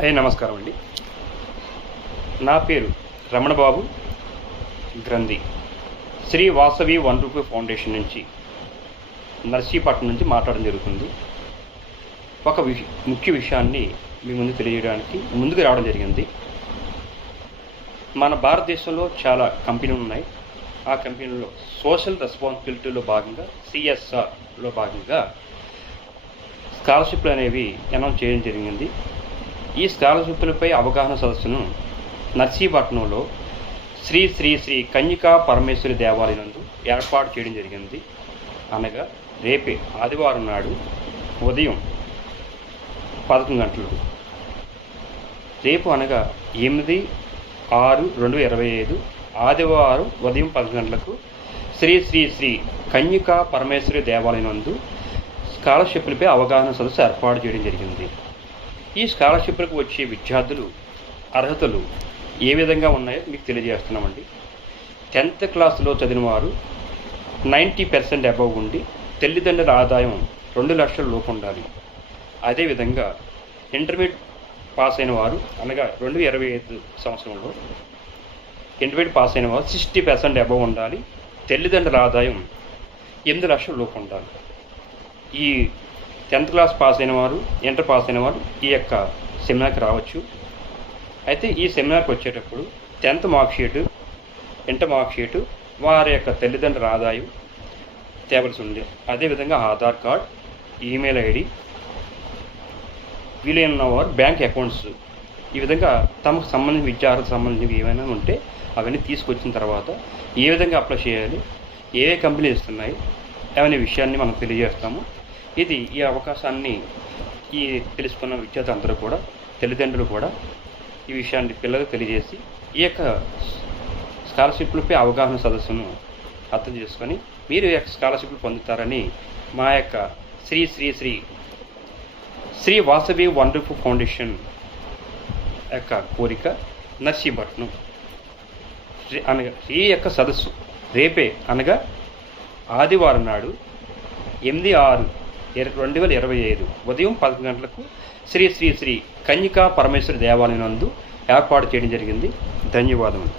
నమస్కారం అండి. నా పేరు రమణబాబు గ్రంథి. శ్రీ వాసవి ₹1 ఫౌండేషన్ నుంచి నర్సీపట్నం నుంచి మాట్లాడడం జరుగుతుంది. ఒక ముఖ్య విషయాన్ని మీ ముందు తెలియజేయడానికి ముందుకు రావడం జరిగింది. మన భారతదేశంలో చాలా కంపెనీలు ఉన్నాయి. ఆ కంపెనీలో సోషల్ రెస్పాన్సిబిలిటీలో భాగంగా CSRలో భాగంగా స్కాలర్షిప్లు అనేవి అనౌన్స్ చేయడం జరిగింది. ఈ స్కాలర్షిప్లపై అవగాహన సదస్సును నర్సీపట్నంలో శ్రీ శ్రీ శ్రీ కన్యకా పరమేశ్వరి దేవాలయం నందు ఏర్పాటు చేయడం జరిగింది. అనగా రేపే ఆదివారం నాడు ఉదయం 11 గంటలకు, రేపు అనగా 8/6/2025 ఆదివారం ఉదయం 10 గంటలకు శ్రీ శ్రీ శ్రీ కన్యకా పరమేశ్వరి దేవాలయం నందు స్కాలర్షిప్లపై అవగాహన సదస్సు ఏర్పాటు చేయడం జరిగింది. ఈ స్కాలర్షిప్లకు వచ్చే విద్యార్థులు అర్హతలు ఏ విధంగా ఉన్నాయో మీకు తెలియజేస్తున్నామండి. 10th క్లాస్లో చదివిన వారు 90% అబవ్ ఉండి తల్లిదండ్రుల ఆదాయం 2 లక్షల లోపు ఉండాలి. అదేవిధంగా ఇంటర్మీడియట్ పాస్ అయిన వారు అనగా 2025 సంవత్సరంలో ఇంటర్మీడియట్ పాస్ అయిన వారు 60% అబవ్ ఉండాలి. తల్లిదండ్రుల ఆదాయం 8 లక్షల లోపు ఉండాలి. ఈ 10th క్లాస్ పాస్ అయిన వారు, ఇంటర్ పాస్ అయిన వారు ఈ యొక్క సెమినార్కి రావచ్చు. అయితే ఈ సెమినార్కి వచ్చేటప్పుడు 10th మార్క్షీటు, ఇంటర్ మార్క్షీటు, వారి యొక్క తల్లిదండ్రుల ఆదాయం తేవలసి ఉంది. అదేవిధంగా ఆధార్ కార్డ్, ఈమెయిల్ ఐడి, వీలైన వారు బ్యాంక్ అకౌంట్స్, ఈ విధంగా తమకు సంబంధించిన విద్యార్థులకు సంబంధించినవి ఏమైనా ఉంటే అవన్నీ తీసుకొచ్చిన తర్వాత ఏ విధంగా అప్లై చేయాలి, ఏ కంపెనీలు ఇస్తున్నాయి అనే విషయాన్ని మనం తెలియజేస్తాము. ఈ అవకాశాన్ని తెలుసుకున్న విద్యార్థులందరూ కూడా, తల్లిదండ్రులు కూడా ఈ విషయాన్ని పిల్లలకు తెలియజేసి ఈ యొక్క స్కాలర్షిప్లపై అవగాహన సదస్సును అర్థం చేసుకొని మీరు ఈ యొక్క స్కాలర్షిప్లు పొందుతారని మా యొక్క శ్రీ శ్రీ శ్రీ శ్రీ వాసవి ₹1 ఫౌండేషన్ యొక్క కోరిక. నర్సీపట్నం అనగా ఈ యొక్క సదస్సు రేపే అనగా ఆదివారం నాడు 8/6/2025 ఉదయం 10 గంటలకు శ్రీ శ్రీ శ్రీ కన్యకా పరమేశ్వరి దేవాలయం నందు ఏర్పాటు చేయడం జరిగింది. ధన్యవాదములు.